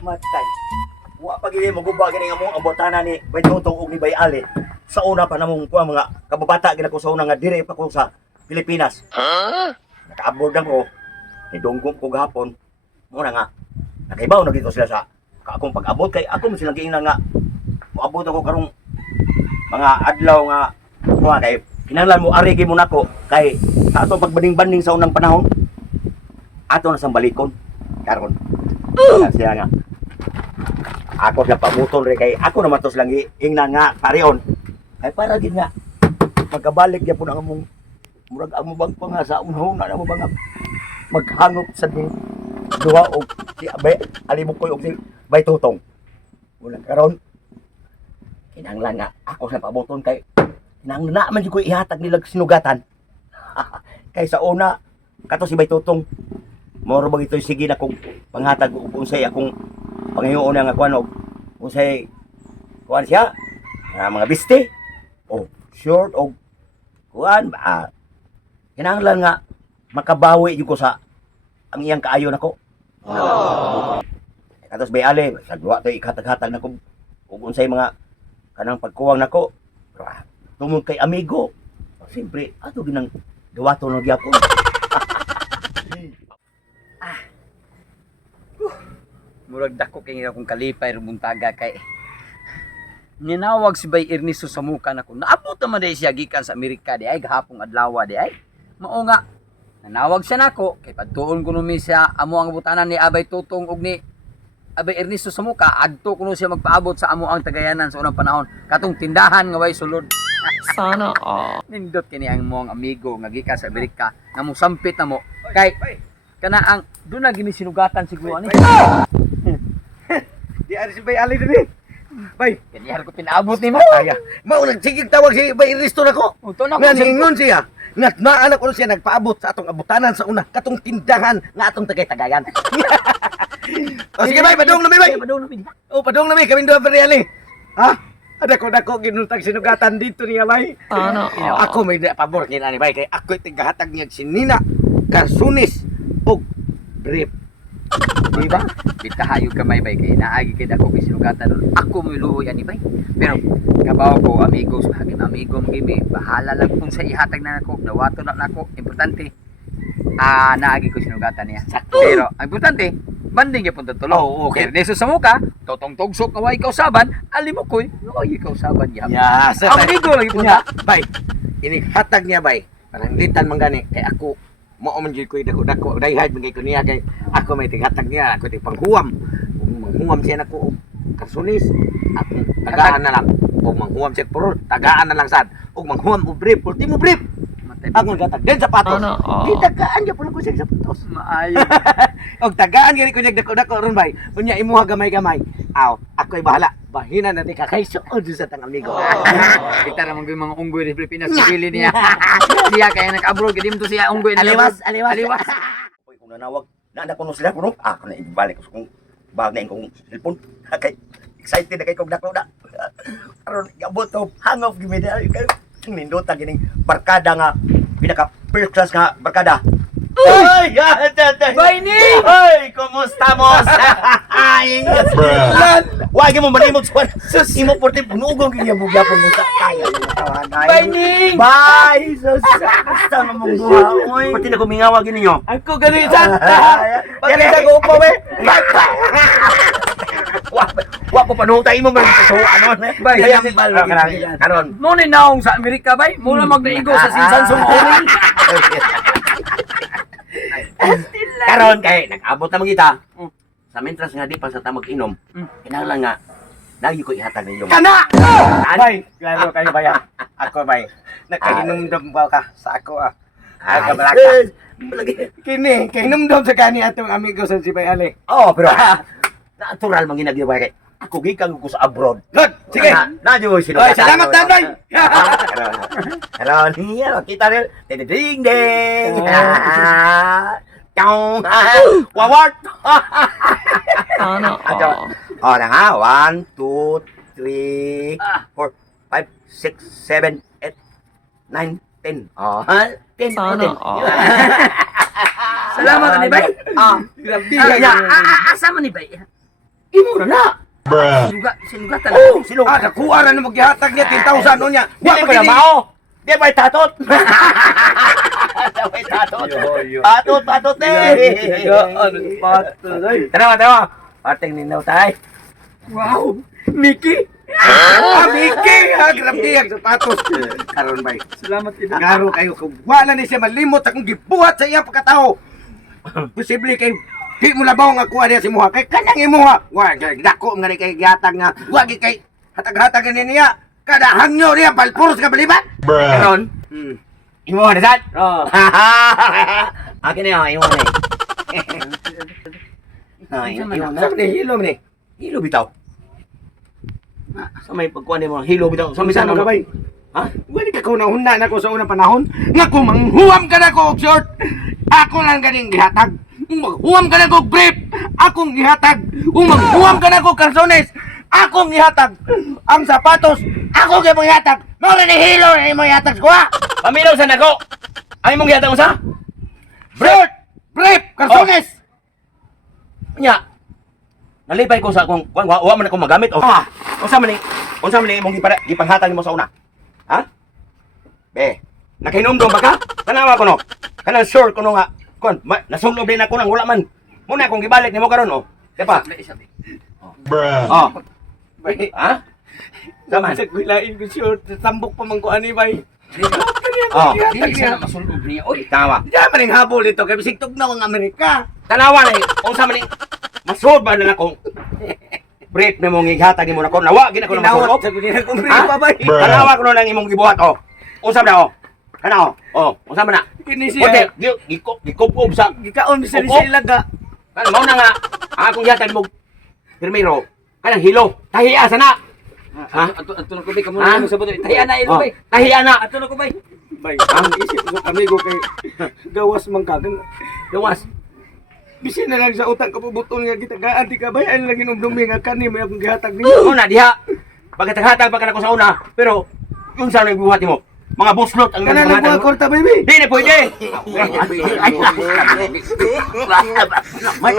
Matay. Wa pa gini maguba gini nga mo ang botana ni Baytutong ug ni Bayali. Sa una pa namong kuha mga kababata gina ko sa una nga dire pa ko sa Pilipinas. Nakaabot lang ko. Nidunggong ko gahapon. Muna nga. Nakaibaw na dito sila sa akong pag-abot kay ako man silang giingnan nga moabot ako karong mga adlaw nga kuha kay kinahanglan mo arigi mo nako kay sa atong pagbanding-banding sa unang panahon ato na sang balikon karon. Siya nga ako siya pamutol rin kay ako naman to silang giingnan nga pariyon ay para gid nga magkabalik gyapon ang among murag amo bang pa nga sa unhon na mo bang maghangop sa ding duha og si Abay Alimukoy og si Baytutong. Wala karon kinahanglan nga ako sa pabuton kay kinahanglan na man jud ko ihatag nila sinugatan. Kay sa una kato si Baytutong moro bang ito sige na kung panghatag og unsay akong pangihuon nga kuan og unsay kuan siya mga biste o short og kuan kinahanglan nga makabawi jud ko sa ang iyang kaayo nako. Katos Bayali, sa duwa to ikatag-hatag nako ug unsay mga kanang pagkuwang nako. Tungod kay amigo. Siyempre, ato ginang gawato ng gyapon. Murag dako kay akong kalipay rumuntaga kay ninawag si Bay Ernesto sa muka nako. Naabot naman day siya gikan sa Amerika di ay gahapong adlaw di ay. Mao nga nanawag siya nako kay padtuon kuno mi siya amo ang butanan ni Abay Tutong ug ni Abay Ernesto sa muka adto kuno siya magpaabot sa amo ang Tagayanan sa unang panahon katong tindahan nga way sulod. Sana Nindot kini ang mong amigo nga gikan sa Amerika nga mo sampit na mo kay kana ang doon na gini sinugatan siguro ani. Di ari si Bayali dinhi. Bay, Kanyar ko pinaabot ni mo. aya. Mao nagsigig tawag si Bay Risto nako. Uto na Nga ko ningon siya. Nga naanak ko siya nagpaabot sa atong abutanan sa una katong tindahan nga atong Tagay-Tagayan. O sige bay, padung na bay. Padung na mi. O padung na kaming duha Bayali. Ha? Ada ko dako ginuntag sinugatan dito niya bay. Sana Ako may pabor kina ni bay kay ako tigahatag niya sinina, karsunis og brief. Di ba? Bitahayo gamay bay kay naagi kay dako kay sinugatan nun. Ako mo luoy ani bay. Pero kabaw ko amigos, hagin amigo magimi, bahala lang kung sa ihatag na nako, dawato na nako, importante. Naagi ko sinugatan niya. Pero ang importante, banding gyapon tulo. Oh, okay. Ernesto sa muka, totong tugsok nga way kausaban, Alimukoy, way kausaban gyapon. Yes. Amigo lagi punta. Bay. Inihatag niya bay. Pananglitan man gani kay ako mo man gyud ko dako dayhay man ko niya kay ako may tigatag niya ako ti panghuwam ug manghuwam siya nako og karsunis akong tagaan na lang ug manghuwam siya puro tagaan na lang sad ug manghuwam og brief ultimo brief akong gatag din sapatos di tagaan gyud pala ko siya sapatos Maayo. og tagaan gani ko niya dako ron bay unya imuha gamay-gamay ako'y bahala bahina na ti kakayso sa tang amigo. Kita naman yung mga unggoy sa Pilipinas, pili niya. Siya kaya nag-abroad, kadim to siya unggoy. Aliwas. Uy, kung nanawag, naanak ko nung sila, kuno, ako na ibalik ko kung bag na yung cellphone. Okay, excited na kayo kung dako na. Karon gabot to, hang off, give me that. Nindota, gining barkada nga, pinaka first class nga barkada. Ay! Bayning! Ay! Kumusta mo? Ay! Wag mo malimot sa sus imo porte punugong kanya bugyapon mo sa kaya. Bayning! Bye! Sus! Basta mo mong buha. Oy! Pati na kumingawag ninyo. Ako ganun sa... Kaya sa ko upo, we! Wa ko panutay mo man so ano na. Bay, Karon. mo ni naong sa Amerika, bay? Muna magnaigo sa sinsan sumukuling. Karon kay nag-abot na kita. Sa mentras nga di pa sa tamag inom. Kinahanglan nga lagi ko ihatag ninyo. Kana! Bay, klaro kayo ba yan? Ako bay. Nakainom ba ka sa ako Aga balaka. Kini, kainom sa kani atong amigo sa si Bayali. Oh, pero natural man ginagibay kay ako gikan ko sa abroad. Good. Sige. Na mo sino. Salamat Danday. Karon niya kita rin. Ding ding. Tong. Waward. Sana Oh, na nga. 1, 2, 3, 4, 5, 6, 7, 8, 9, 10. Oh, 10. Sana Salamat ni bay. Grabe. Asa man ni bay? Imo na. Sinugatan. Oh, silo. Nakuha na maghihatag niya 10,000 no niya. Dili pa na mao. Di ba tatot? Sabay tatot. Patot eh. Tara. Pating ninaw tay. Wow. Mickey. Mickey. Grabe ang sapatos. Karon bay. Salamat ina. Garo kayo kung wala ni siya malimot akong gibuhat sa iyang pagkatao. Posible kay di mo labaw nga kuha niya si Muha kay kanang imuha. Wa kay dako nga ni kay gihatag nga. Wa gi kay hatag-hatag ni niya. Kada hangyo niya balpuros ka balibat. Karon, imo na sad. Oh. Akin na imo na. Imo na. Sabi ni hilo man eh. Hilo bitaw. Sa may pagkuan mo hilo bitaw. Sa Samisan misan ka mo. bay. Ha? Wali ka na hunna na ko sa unang panahon. Nga kung manghuwam ka na ko og short. Ako lang ganing gihatag. Kung maghuwam ka na ko og brief. Akong gihatag. Kung maghuwam ka na ko calzones. Akong gihatag. Ang sapatos. Ako gyud gihatag. Mao ni hilo ni mo gihatag ko. Pamilaw sa nako. Ay mong gihatag usa? Brief. Brief. Calzones. Nya. Nalipay ko sa kung wa man ako magamit o. Unsa man ni imong gipanghatag mo sa una? Ha? Be, nakinomdom ba ka? Tanawa ko no. Kanang sure ko no nga. Kon, nasulob din ako nang wala man. Muna akong gibalik nimo karon oh. Diba? Oh. Ha? Saman. Sa kuilain ko short. Tambok pa man ko ani bay. Oh, Dili siya na masulog niya. Oy, tama. Diyan man ang habol dito kay bisig tugnaw ang Amerika. Tanawa ni unsa man ni masud ba na ako? Brief na mong ighatag nimo na kon. Nawa gid ako na Tinawat masulog. sa kunin kong Ha? pa bay. Tanawa ko no lang imong gibuhat oh. Unsa man oh? Kana oh. Oh, unsa man na? Kini Ote, siya. gikupob sa Gikaon bisa ni Opo. siya ilaga. kan mo na nga. Akong gihatag mo. Primero, kanang hilo. Tahiya sana. Ha? ato na ko bay kamo Ha? sa bato. Tahiya na ilo Oh, bay. tahiya na. Ato na ko bay. Bay, ang isip ko amigo kay gawas man kagan. Gawas. Bisin na lang sa utang kapubuton nga gitagaan di ka bay ay lagi nung dumi nga kani may akong gihatag ninyo. Ano na diha? Pagkataghatag pa ka na ko sa una, pero yung sa nang buhat mo, mga buslot ang Kana lang nagbuhat mga korta baby. Di na pwede. May